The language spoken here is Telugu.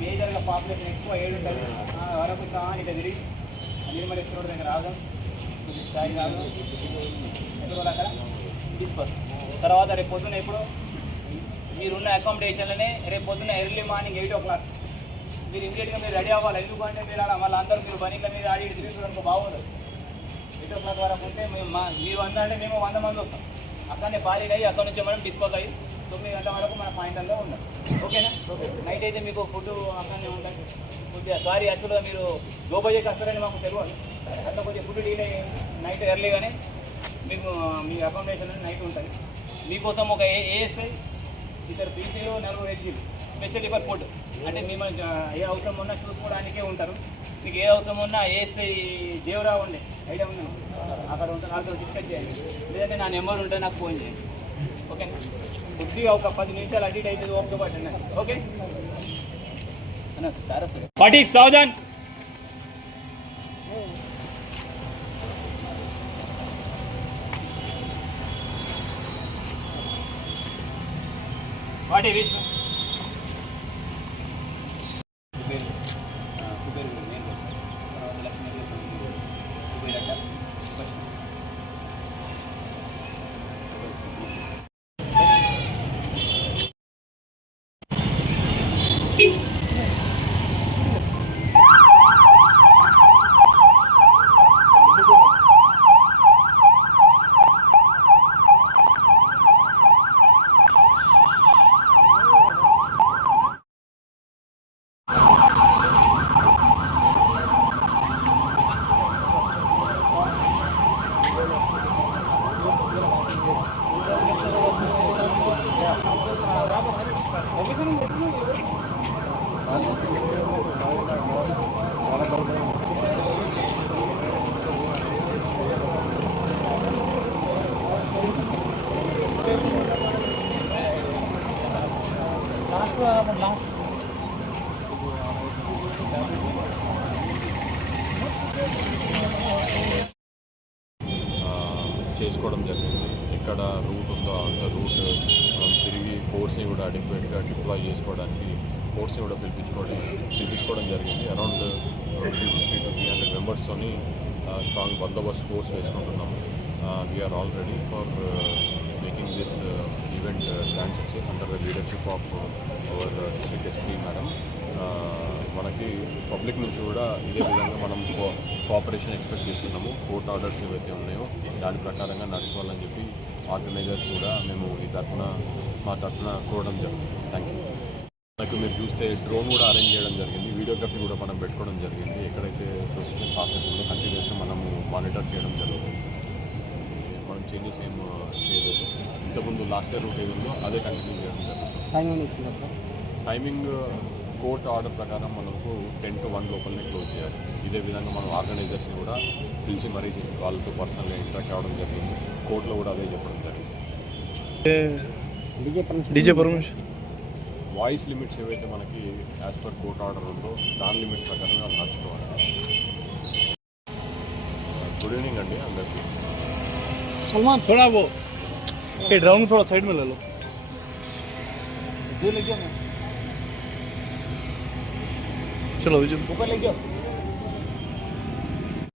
మేజర్గా పాపులేషన్ ఎక్కువ ఏడు ఉంటుంది వరకు ఇట్లా తిరిగి నిర్మలేశ్వరుడు దగ్గర రావడం సాయి రావడం ఎక్కడ అక్కడ డిస్పస్ తర్వాత రేపు పొద్దున్న ఇప్పుడు మీరున్న అకామిడేషన్లోనే రేపు పొద్దున్న ఎర్లీ మార్నింగ్ 8 o'clock మీరు ఇమీడియట్గా మీరు రెడీ అవ్వాలి. ఎందుకంటే మీరు అలా మళ్ళీ అందరూ మీరు బనీల మీద ఆడి తిరుగుతున్నారు బాగోదు. 8 o'clock వరకు ఉంటే మీరు 100 అంటే మేము 100 మంది వస్తాం. అక్కడనే పాలీడ్ అయ్యి అక్కడ నుంచి మనం డిస్పోజ్ అయ్యి 9 గంటల వరకు మన పాయింట్లో ఉన్నాం. ఓకేనా? నైట్ అయితే మీకు ఫుడ్ అక్కడనే ఉంటుంది. కొద్దిగా సారీ యాక్చువల్గా మీరు గోబయ్యకి వస్తారని మాకు తెలియదు. అట్లా కొద్దిగా ఫుడ్ డీల్ నైట్ ఎర్లీగానే మీకు మీ అకామిడేషన్ నైట్ ఉంటుంది. మీకోసం ఒక ఏఎస్ఐ ఇద్దరు పీసీలు 4 వెజ్జీలు స్పెషల్లీ ఫర్ ఫుడ్ అంటే మిమ్మల్ని ఏ అవసరం ఉన్నా చూసుకోవడానికే ఉంటారు. మీకు ఏ అవసరం ఉన్నా ఏఎస్ఐ దేవరావు ఉండే ఐడియా ఉంది అక్కడ ఉంటాను. వాళ్ళతో డిస్కస్ చేయండి. లేదంటే నా నెంబర్ ఉంటే నాకు ఫోన్ చేయండి. ఓకేనా? కొద్దిగా ఒక 10 నిమిషాలు అడిట్ అవుతుంది. ఓకే పట్టండి. ఓకే సార్ వస్తుంది 40,000 What is it? చేసుకోవడం జరిగింది. ఎక్కడ రూట్ ఉందో అంత రూట్ మనం తిరిగి ఫోర్స్ని కూడా అడిక్వేట్గా డిప్లాయ్ చేసుకోవడానికి ఫోర్స్ని కూడా పిలిపించుకోవడం జరిగింది. అరౌండ్ 250 to 300 మెంబర్స్తోని స్ట్రాంగ్ బందోబస్తు ఫోర్స్ వేసుకుంటున్నాము. We are all ready for making this event grand success under the leadership of our district SP madam. మనకి పబ్లిక్ నుంచి కూడా ఇదే విధంగా మనం కోఆపరేషన్ ఎక్స్పెక్ట్ చేస్తున్నాము. కోర్ట్ ఆర్డర్స్ ఏవైతే ఉన్నాయో దాని ప్రకారంగా నడుచుకోవాలని చెప్పి ఆర్గనైజర్స్ కూడా మేము మా తరఫున కోరడం జరిగింది. Thank you. మనకు మీరు చూస్తే డ్రోన్ కూడా అరేంజ్ చేయడం జరిగింది. వీడియోగ్రఫీ కూడా మనం పెట్టుకోవడం జరిగింది. ఎక్కడైతే ప్రొసీజర్ పాస్ అవుతుందో కంటిన్యూస్గా మనము మానిటర్ చేయడం జరుగుతుంది. మనం చేంజెస్ ఏం చేయలేదు. ఇంతకుముందు లాస్ట్ ఇయర్ రూట్ ఏది ఉందో అదే కంటిన్యూ చేయడం జరుగుతుంది. టైమింగ్ కోర్ట్ ఆర్డర్ ప్రకారం మనకు 10 to 1 లోపలనే క్లోజ్ చేయాలి. ఇదే విధంగా మనం ఆర్గనైజర్స్ని కూడా పిలిచి మరీ వాళ్ళతో పర్సనల్గా ఇంటరాక్ట్ అవ్వడం జరిగింది. కోర్టులో కూడా అదే చెప్పడం జరిగింది. డీజే పర్మిషన్ వాయిస్ లిమిట్స్ ఏవైతే మనకి యాజ్ పర్ కోర్ట్ ఆర్డర్ ఉందో దాని లిమిట్స్ ప్రకారమే వాళ్ళు నడుచుకోవాలి. గుడ్ ఈవినింగ్ అండి అందరికీ. सलमान थोड़ा वो ड्राउन थोड़ा साइड में ले लो. चलो विजय ऊपर ले जाओ.